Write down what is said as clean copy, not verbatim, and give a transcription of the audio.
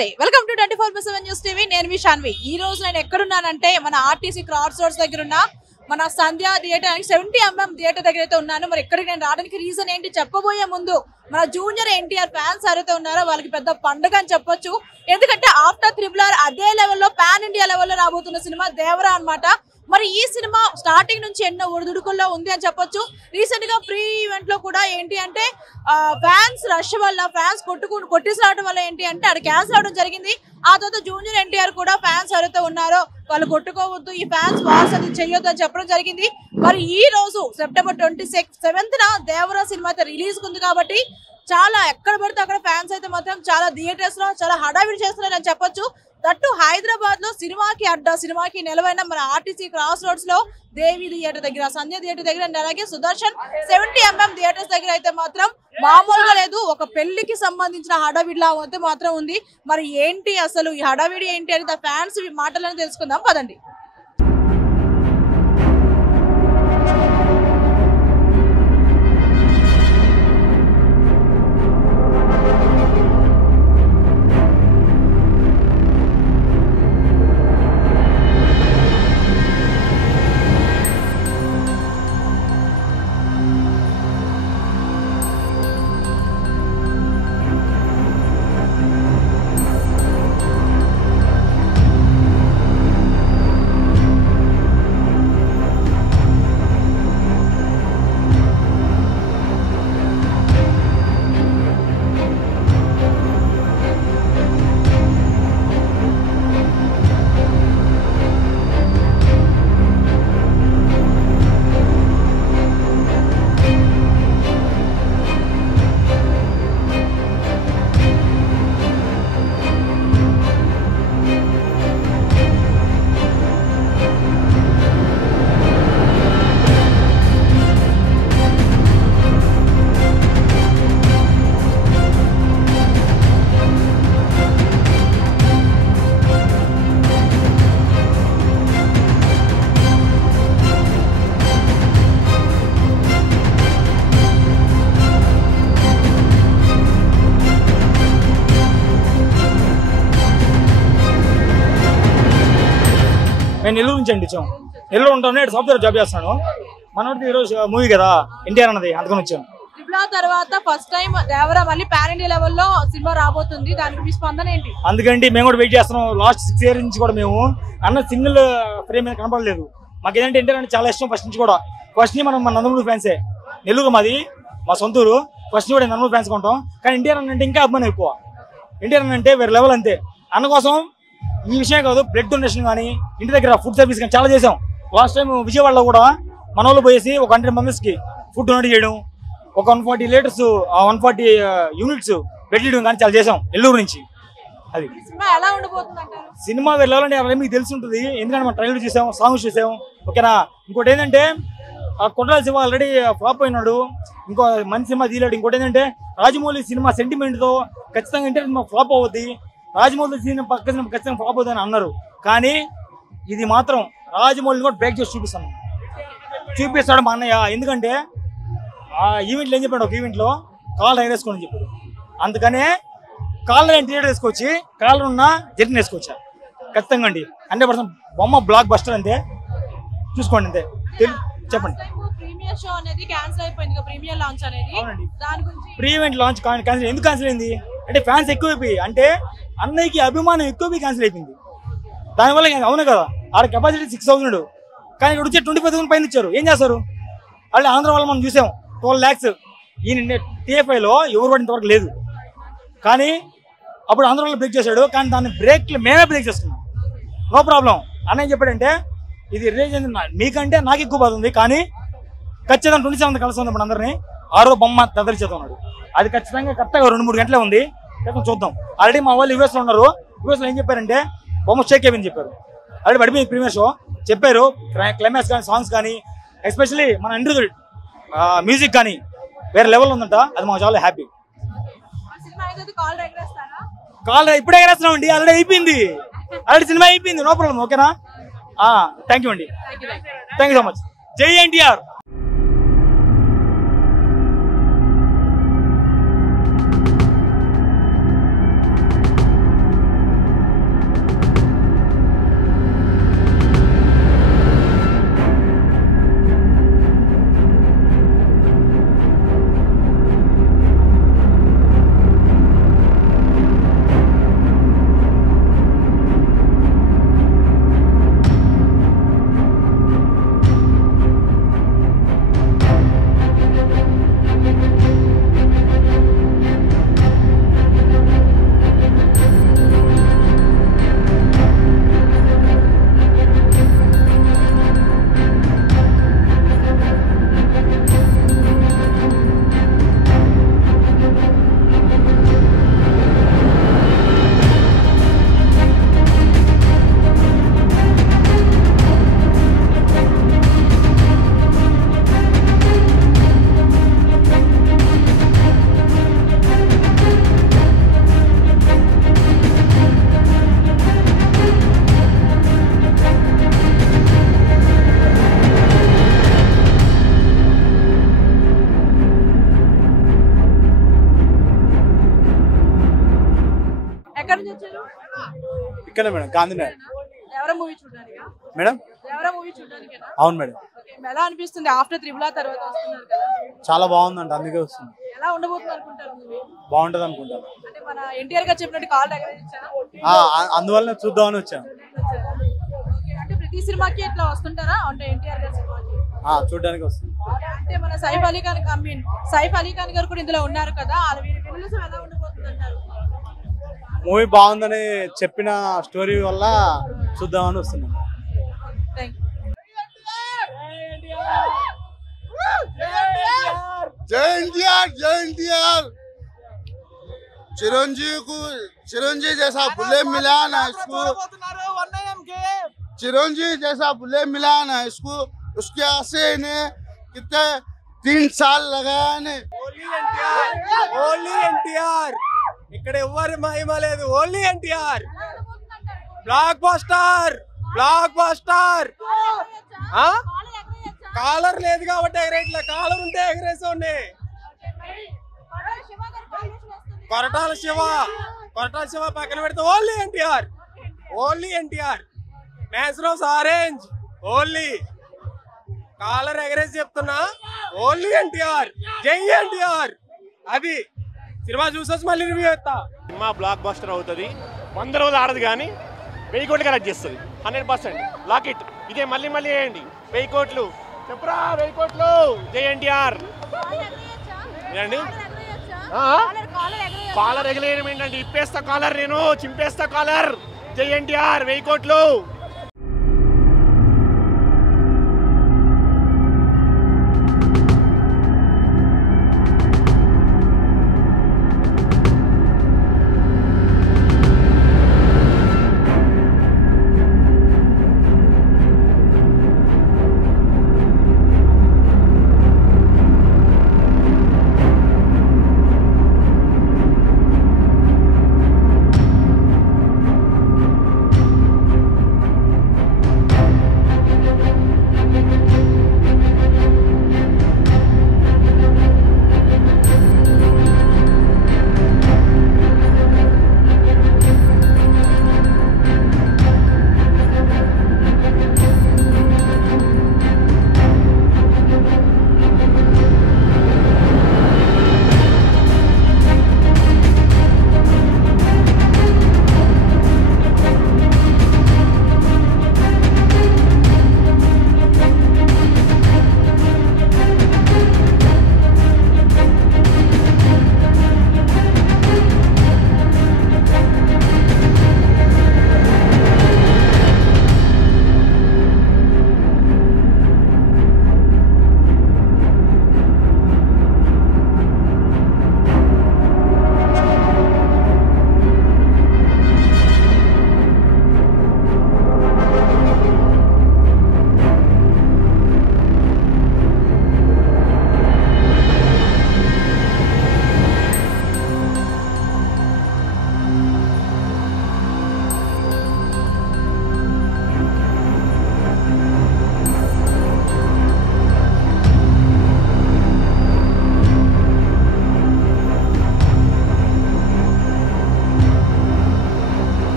నమస్తే welcome to 24/7 news TV నేను మీ శాన్వి ఈ రోజు నేను ఎక్కడ ఉన్నానంటే మన ఆర్టీసీ క్రాస్ రోడ్స్ దగ్గర ఉన్న మన సంధ్య థియేటర్ 70mm థియేటర్ దగ్గర అయితే ఉన్నాను మరి ఇక్కడికి నేను రావడానికి రీజన్ ఏంటి చెప్పబోయే ముందు మన జూనియర్ ఎన్టీఆర్ ఫ్యాన్స్ ఎవరైతే ఉన్నారో వాళ్ళకి పెద్ద పండుగ అని చెప్పొచ్చు ఎందుకంటే ఆఫ్టర్ RRR అదే లెవెల్లో పాన్ ఇండియా లెవెల్లో రాబోతున్న సినిమా దేవరా అన్నమాట మరి ఈ సినిమా స్టార్టింగ్ నుంచి ఎన్నో ఒడిదుడుకుల్లో ఉంది అని చెప్పొచ్చు రీసెంట్ గా ప్రీ ఈవెంట్ లో కూడా ఏంటి అంటే ఫ్యాన్స్ రష్ వల్ల ఫ్యాన్స్ కొట్టేసి రావడం వల్ల ఏంటి అంటే అది క్యాన్సిల్ అవడం జరిగింది ఆ తర్వాత జూనియర్ ఎన్టీఆర్ కూడా ఫ్యాన్స్ ఎవరైతే ఉన్నారో వాళ్ళు కొట్టుకోవద్దు ఈ ఫ్యాన్స్ వార్స్ అది చేయొద్దు అని చెప్పడం జరిగింది మరి ఈ రోజు September 27th దేవరా సినిమా అయితే రిలీజ్ ఉంది కాబట్టి చాలా ఎక్కడ పడితే అక్కడ ఫ్యాన్స్ అయితే మాత్రం చాలా థియేటర్స్ లో చాలా హడావిడి చేస్తున్నారు అని చెప్పొచ్చు దట్టు హైదరాబాద్ లో సినిమాకి నిలవైన మన ఆర్టీసీ క్రాస్ రోడ్స్ లో దేవి థియేటర్ దగ్గర సంధ్య థియేటర్ దగ్గర అలాగే సుదర్శన్ 70mm థియేటర్స్ దగ్గర అయితే మాత్రం మామూలుగా లేదు ఒక పెళ్లికి సంబంధించిన హడావిడిలా అయితే మాత్రం ఉంది మరి ఏంటి అసలు ఈ హడావిడి ఏంటి అని ఫ్యాన్స్ మాటలను తెలుసుకుందాం పదండి నేను నెల్లూరు నుంచి అండి వచ్చాను నెల్లూరు ఉంటాను సాఫ్ట్వేర్ జాబ్ చేస్తాను మనోడికి ఈరోజు మూవీ కదా ఎన్టీఆర్ అన్నది అందుకని వచ్చాను తర్వాత ఫస్ట్ టైం దేవరా మళ్ళీ పాన్ ఇండియా లెవెల్లో సినిమా రాబోతుంది దానికి మీ స్పందన ఏంటి అందుకంటే మేము కూడా వెయిట్ చేస్తున్నాం లాస్ట్ 6 years నుంచి కూడా మేము అన్న సింగిల్ ఫ్రేమ్ మీద కనపడలేదు మాకు ఏదంటే ఎన్టీఆర్ అంటే చాలా ఇష్టం ఫస్ట్ నుంచి కూడా ఫస్ట్ ని మనం మన నందమూరి ఫ్యాన్సే నెల్లూరు మాది మా సొంతూరు ఫస్ట్ కూడా నందమూరి ఫ్యాన్స్ కొంటాం కానీ ఎన్టీఆర్ అంటే ఇంకా అభిమానం ఎక్కువ ఎన్టీఆర్ అంటే వేరే లెవెల్ అంతే అన్న కోసం ఈ విషయం కాదు బ్లడ్ డొనేషన్ కానీ ఇంటి దగ్గర ఫుడ్ సర్వీస్ కానీ చాలా చేసాం లాస్ట్ టైం విజయవాడలో కూడా మన వాళ్ళు పోయేసి ఒక 100 members కి ఫుడ్ డొనేట్ చేయడం ఒక 140 liters 140 units బెడ్ ఇవ్వడం కానీ చాలా చేసాం నెల్లూరు నుంచి అది సినిమా వెళ్ళాలంటే అలా మీకు తెలిసి ఉంటుంది ఎందుకంటే మనం ట్రైలర్ చూసాం సాంగ్స్ చూసాం ఓకేనా ఇంకోటి ఏంటంటే కొట్టాల శివ ఆల్రెడీ ఫ్లాప్ అయినాడు ఇంకో మంచి సినిమా తీయలేడు ఇంకోటి ఏంటంటే రాజమౌళి సినిమా సెంటిమెంట్తో ఖచ్చితంగా ఇంటర్వ్యూ ఫ్లాప్ అవుద్ది రాజమౌళి సినిమా పక్క సినిమా ఖచ్చితంగా ఫ్లాప్ అవుతుందని అన్నారు కానీ ఇది మాత్రం రాజమౌళిని కూడా బ్రేక్ చేసి చూపిస్తాడు మా అన్నయ్య ఎందుకంటే ఆ ఈవెంట్లో ఏం చెప్పాడు ఒక ఈవెంట్లో కాలర్ ఎగరేసుకోని చెప్పాడు అందుకనే కాలర్ థియేటర్ వేసుకొచ్చి కాలర్ ఉన్న జర్నీ వేసుకొచ్చా ఖచ్చితంగా అండి 100% బొమ్మ బ్లాక్ బస్టర్ అంతే చూసుకోండి అంతే చెప్పండి ప్రీ ఈవెంట్ లాంచ్ క్యాన్సిల్ ఎందుకు క్యాన్సిల్ అయింది అంటే ఫ్యాన్స్ ఎక్కువైపోయి అంటే అన్నయ్యకి అభిమానం ఎక్కువైపోయి క్యాన్సిల్ అయిపోయింది దానివల్ల అవును కదా ఆడ కెపాసిటీ 6,000 కానీ ఇక్కడ వచ్చే 25,000 పైన ఇచ్చారు ఏం చేస్తారు అలాగే ఆంధ్ర వాళ్ళు మనం చూసాం 12 lakhs ఈయన TFIలో ఎవరు పడినంతవరకు లేదు కానీ అప్పుడు ఆంధ్ర వాళ్ళు బ్రేక్ చేశాడు కానీ దాన్ని మేమే బ్రేక్ చేస్తున్నాం నో ప్రాబ్లం అన్నయ్య చెప్పాడంటే ఇది రిలీజ్ అయింది మీకంటే నాకు ఎక్కువ బాధ ఉంది కానీ ఖచ్చితంగా 27th కలిసి ఉంది మన అందరినీ ఆరో బొమ్మ దదరిచేద్దాం ఉన్నాడు అది ఖచ్చితంగా కరెక్ట్గా 2-3 గంటలే ఉంది చూద్దాం ఆల్రెడీ మా వాళ్ళు యూఎస్లో ఉన్నారు యూఎస్లో ఏం చెప్పారంటే బొమ్మ షేక్ అయిపోయింది చెప్పారు ఆల్రెడీ పడిపోయింది ప్రీమియర్ షో చెప్పారు క్లైమాక్స్ కానీ సాంగ్స్ కానీ ఎస్పెషల్లీ మన అనిరుద్ధ్ మ్యూజిక్ కానీ వేరే లెవెల్ ఉందంట అది మాకు చాలా హ్యాపీ కాల్ ఇప్పుడే ఎగరేస్తున్నాం అండి ఆల్రెడీ అయిపోయింది ఆల్రెడీ సినిమా అయిపోయింది నో ప్రాబ్లం ఓకేనా థ్యాంక్ యూ అండి థ్యాంక్ యూ సో మచ్ జై ఎన్టీఆర్ ఇక్కడే మేడం గాంధీనగర్ ఎవరో మూవీ చూడడానికా? మేడం. ఎవరో మూవీ చూడడానికేనా? అవును మేడం. ఓకే, ఎలా అనిపిస్తుంది ఆఫ్టర్ త్రిబుల్ ఆర్ తర్వాత వస్తున్నారు కదా? చాలా బాగుందంట, అందుకే వస్తుంది. ఎలా ఉండబోతుంది అనుకుంటారు మూవీ? బాగుంటది అనుకుంటాను. అంటే మన ఎన్టీఆర్ గారు చెప్పినట్టు కాల్ ఎగరేయించారా? అందువల్ల చూద్దామని వచ్చాను. ఓకే, అంటే ప్రతి సినిమాకి ఇట్లా వస్తుంటారా? అంటే ఎన్టీఆర్ గారి సినిమాకి చూడడానికి వస్తుంది. అంటే మన సైఫ్ అలీ ఖాన్ సైఫ్ అలీ ఖాన్ గారు కూడా ఇందులో ఉన్నారు కదా, వినూసం ఎలా ఉండబోతుంది అంటారు? మూవీ బాగుందని చెప్పిన స్టోరీ వల్ల చూద్దామని వస్తున్నాను. థ్యాంక్ जय एनटीआर, जय एनटीआर। चिरंजीवी जैसा बुल्ले मिला ना इसको, चिरंजीवी जैसा बुल्ले मिला ना इसको, उसके आसे ने कितने 3 साल लगाया ने। ఓన్లీ ఎన్టీఆర్ ఇక్కడ ఎవరి మహిమ లేదు. Only NTR blockbuster. Collar లేదు కాబట్టి ఎగరేట్లే, కాలర్ ఉంటే ఎగరేసోండి. కొరటాల శివ పక్కన పెడితే ఓన్లీ ఎన్టీఆర్ మ్యాన్స్ రోస్ ఆరెంజ్. ఓన్లీ కాలర్ ఎగరేసి చెప్తున్నా, ఓన్లీ ఎన్టీఆర్. జై ఎన్టీఆర్. అది సినిమా చూసేసి మళ్ళీ రివ్యూ చేస్తా. సినిమా బ్లాక్ బస్టర్ అవుతుంది. 100 రోజులు ఆడదు కానీ 1000 కోట్లు కలెక్ట్ చేస్తుంది. 100% లాకెట్ ఇదే మళ్ళీ వేయండి. 1000 కోట్లు చెప్పురా, 1000 కోట్లు. జై ఎన్టీఆర్. కాలర్ ఎగలేయడం ఏంటంటే ఇప్పేస్తా కాలర్, నేను చింపేస్తా కాలర్. జై ఎన్టీఆర్. 1000 కోట్లు.